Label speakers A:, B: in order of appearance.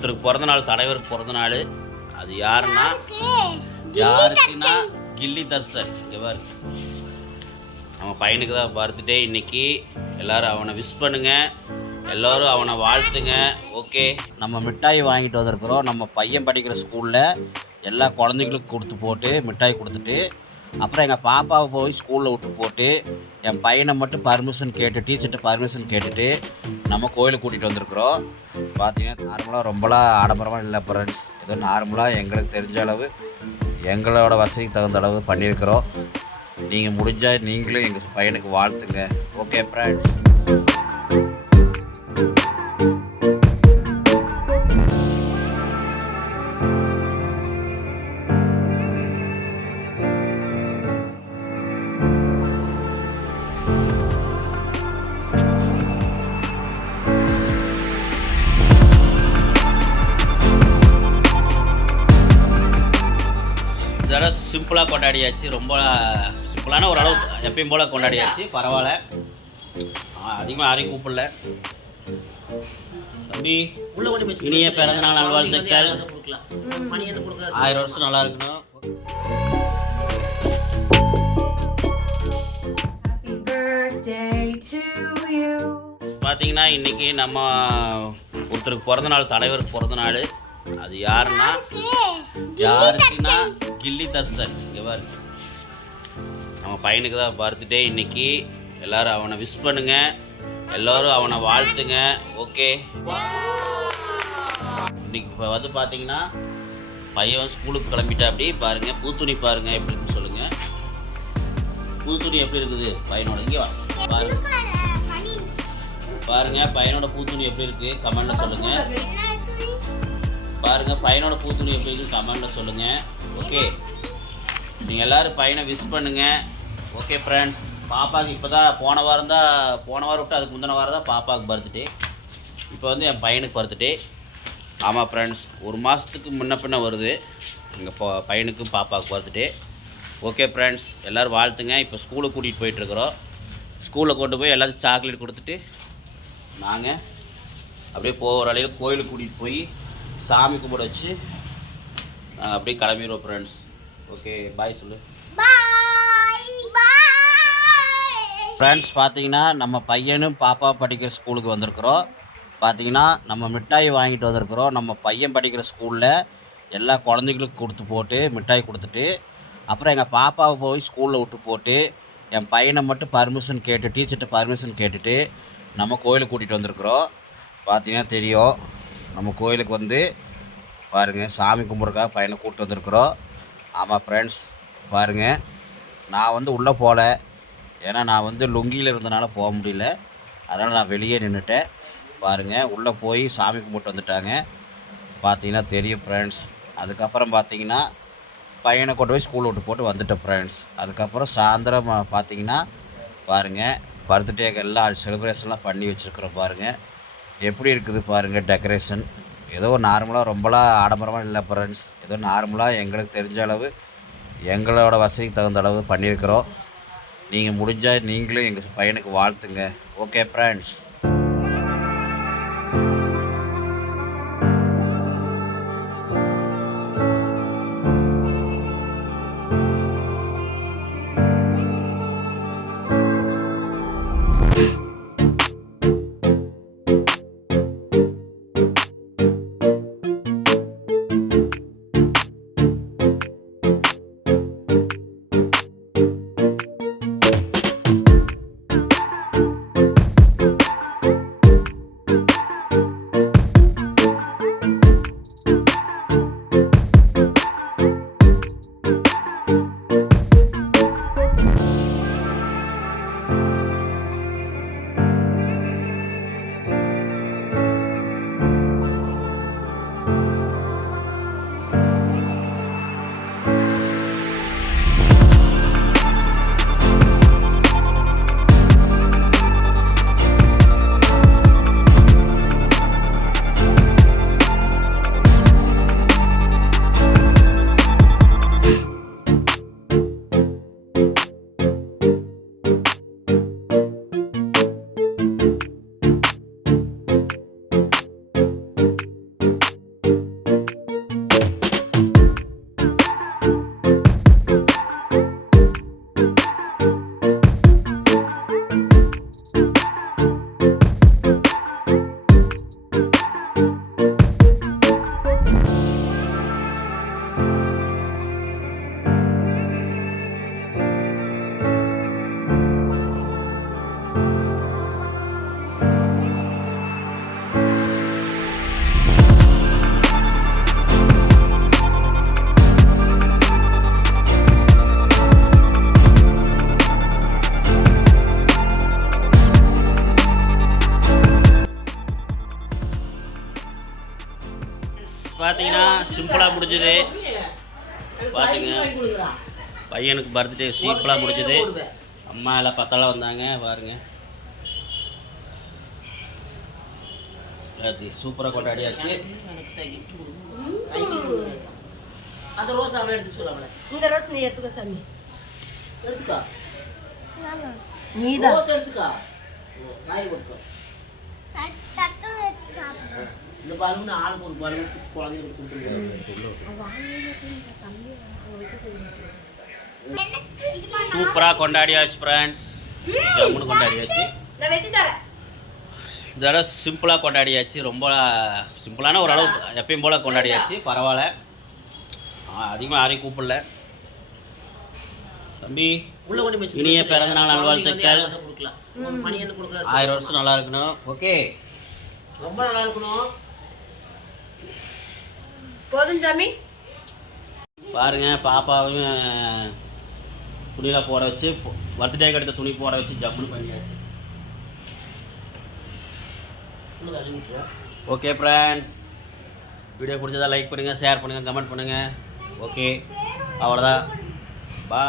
A: ஒருத்தருக்கு பிறந்த நாள் தலைவருக்கு பிறந்த நாள். அது யாருன்னா யாருக்குன்னா கில்லி தர்சன் பாரு நம்ம பையனுக்கு தான் பர்த்டே இன்னைக்கு. எல்லாரும் அவனை விஷ் பண்ணுங்க. எல்லோரும் அவனை வாழ்த்துங்க. ஓகே நம்ம மிட்டாய் வாங்கிட்டு வந்திருக்கிறோம். நம்ம பையன் படிக்கிற ஸ்கூலில் எல்லா குழந்தைங்களுக்கும் கொடுத்து போட்டு மிட்டாய் கொடுத்துட்டு அப்புறம் எங்கள் பாப்பாவை போய் ஸ்கூலில் விட்டு போட்டு என் பையனை மட்டும் பர்மிஷன் கேட்டு டீச்சர்கிட்ட பர்மிஷன் கேட்டுட்டு நம்ம கோயிலுக்கு கூட்டிகிட்டு வந்திருக்கிறோம். பார்த்தீங்கன்னா நார்மலாக ரொம்பலாம் ஆடம்பரமாக இல்லை ஃப்ரெண்ட்ஸ் ஏதோ நார்மலாக எங்களுக்கு தெரிஞ்ச அளவு எங்களோட வசதிக்கு தகுந்த அளவு பண்ணியிருக்கிறோம். நீங்கள் முடிஞ்சால் நீங்களும் எங்கள் பையனுக்கு வாழ்த்துங்க. ஓகே ஃப்ரெண்ட்ஸ் இதெல்லாம் சிம்பிளாக கொண்டாடியாச்சு. ரொம்ப சிம்பிளான ஓரளவு எப்பயும் போல் கொண்டாடியாச்சு. பரவாயில்ல. அதிகமாக யாரையும் கூப்பிடல. தம்பி
B: உள்ள கொண்டு போய்
A: இனிய பிறந்த நாள் நல்வாழ்த்துக்கள். ஆயிரம் வருஷம் நல்லா இருக்கணும். பார்த்தீங்கன்னா இன்னைக்கு நம்ம ஒருத்தருக்கு பிறந்த நாள் தலைவருக்கு பிறந்த நாள் அது யாருன்னா யாருக்குன்னா கில்லி தர்சன் இங்கே பாரு. நம்ம பையனுக்கு தான் பர்த்டே இன்னைக்கு. எல்லாரும் அவனை விஷ் பண்ணுங்க. எல்லோரும் அவனை வாழ்த்துங்க. ஓகே இன்னைக்கு இப்போ வந்து பார்த்தீங்கன்னா பையன் ஸ்கூலுக்கு கிளம்பிட்டா அப்படி பாருங்கள் பூத்துணி பாருங்கள் எப்படி இருக்குன்னு சொல்லுங்கள் பூத்துணி எப்படி இருக்குது? பையனோட இங்கே பாருங்க. பாருங்கள் பையனோட பூத்துணி எப்படி இருக்குது கமெண்ட்ல சொல்லுங்கள் பாருங்கள் பையனோட பூத்துணி எப்படி இருக்கு கமெண்ட்டில் சொல்லுங்கள் ஓகே நீங்கள் எல்லாரும் பையனை விஷ் பண்ணுங்கள் ஓகே ஃப்ரெண்ட்ஸ் பாப்பாவுக்கு இப்போ தான் போன வாரம் தான் போன வாரம் விட்டு அதுக்கு முந்தின வாரம் தான் பாப்பாவுக்கு பர்த்டே இப்போ வந்து என் பையனுக்கு பர்த்டே ஆமாம் ஃப்ரெண்ட்ஸ் ஒரு மாதத்துக்கு முன்ன பின்ன வருது. எங்கள் ப பையனுக்கும் பாப்பாவுக்கு பர்த்டே ஓகே ஃப்ரெண்ட்ஸ் எல்லோரும் வாழ்த்துங்க. இப்போ ஸ்கூலுக்கு கூட்டிகிட்டு போயிட்டுருக்குறோம் ஸ்கூலில் கொண்டு போய் எல்லாத்துக்கும் சாக்லேட் கொடுத்துட்டு நாங்கள் அப்படியே போகிற அளவுக்கு கோயிலுக்கு கூட்டிகிட்டு போய் சாமி கும்பிட வச்சு நாங்கள் அப்படியே கிளம்பிடுவோம் ஃப்ரெண்ட்ஸ் ஓகே பாய் சொல்லு. ஃப்ரெண்ட்ஸ் பார்த்தீங்கன்னா நம்ம பையனும் பாப்பா படிக்கிற ஸ்கூலுக்கு வந்திருக்கிறோம். பார்த்தீங்கன்னா நம்ம மிட்டாய் வாங்கிட்டு வந்திருக்கிறோம். நம்ம பையன் படிக்கிற ஸ்கூலில் எல்லா குழந்தைங்களுக்கும் கொடுத்து போட்டு மிட்டாய் கொடுத்துட்டு அப்புறம் எங்கள் பாப்பாவை போய் ஸ்கூலில் விட்டு போட்டு என் பையனை மட்டும் பர்மிஷன் கேட்டு டீச்சர்கிட்ட பர்மிஷன் கேட்டுட்டு நம்ம கோயிலுக்கு கூட்டிகிட்டு வந்திருக்கிறோம். பார்த்தீங்கன்னா தெரியும். நம்ம கோயிலுக்கு வந்து பாருங்கள் சாமி கும்பிட்றக்காக பையனை கூப்பிட்டு வந்திருக்குறோம். ஆமாம் ஃப்ரெண்ட்ஸ் பாருங்கள் நான் வந்து உள்ளே போகல. ஏன்னா நான் வந்து லுங்கியில் இருந்தனால போக முடியல. அதனால் நான் வெளியே நின்றுட்டேன் பாருங்கள் உள்ளே போய் சாமி கும்பிட்டு வந்துட்டாங்க. பார்த்தீங்கன்னா தெரியும் ஃப்ரெண்ட்ஸ் அதுக்கப்புறம் பார்த்தீங்கன்னா பையனை கொண்டு போய் ஸ்கூல் விட்டு போட்டு வந்துட்டேன் ஃப்ரெண்ட்ஸ் அதுக்கப்புறம் சாயந்தரம் பார்த்தீங்கன்னா பாருங்கள் பர்த்டேக்கு எல்லாம் செலிப்ரேஷன்லாம் பண்ணி வச்சுருக்குறோம் பாருங்கள் எப்படி இருக்குது பாருங்கள் டெக்கரேஷன் ஏதோ நார்மலாக ரொம்பலாம் ஆடம்பரமாக இல்லை ஃப்ரெண்ட்ஸ் ஏதோ நார்மலாக எங்களுக்கு தெரிஞ்ச அளவு எங்களோட வசதிக்கு தகுந்த அளவு பண்ணியிருக்கிறோம். நீங்கள் முடிஞ்சால் நீங்களும் எங்கள் பையனுக்கு வாழ்த்துங்க. ஓகே ஃப்ரெண்ட்ஸ் சிம்பிளாக முடிஞ்சது.
B: கொடுக்குறா.
A: பையனுக்கு பர்த்டே சிம்பிளாக முடிஞ்சது. அம்மா எல்லாம் பத்தாலாம் வந்தாங்க பாருங்க. சூப்பராக கொண்டாடியாச்சு.
B: அந்த ரோஸ் அவளை எடுத்து
C: இந்த ரோஸ் நீ எடுத்துக்க சாமி.
B: எடுத்துக்கா.
C: நீதான்.
B: ரோஸ் எடுத்துக்கா. கொடுக்கோ இந்த பலூன் ஆளுக்கு ஒரு பலூன் பிடிச்சி குழந்தைங்களுக்கு கொடுத்துருக்காங்க
A: சூப்பராக கொண்டாடியாச்சு ஃப்ரெண்ட்ஸ் ஜம்முன்னு கொண்டாடியாச்சு. இந்த தடவை சிம்பிளாக கொண்டாடியாச்சு. ரொம்ப சிம்பிளான ஓரளவு எப்பயும் போல் கொண்டாடியாச்சு. பரவாயில்ல. அதிகமாக யாரையும் கூப்பிடல. தம்பி இனிய நல்வாழ்த்துக்கள்.
B: மணி என்ன கொடுக்கலாம்.
A: ஆயிரம் வருஷம் நல்லா இருக்கணும். ஓகே.
B: ரொம்ப நல்லா இருக்கணும்.
C: போதும் சாமி.
A: பாருங்க பாப்பாவையும் துணியில் போட வச்சு பர்த்டே எடுத்த துணி போட வச்சு ஜம்முன்னு பண்ணியாச்சு. ஓகே ஃப்ரெண்ட்ஸ் வீடியோ பிடிச்சதா லைக் பண்ணுங்கள் ஷேர் பண்ணுங்கள் கமெண்ட் பண்ணுங்கள் ஓகே அவ்வளோதான் பா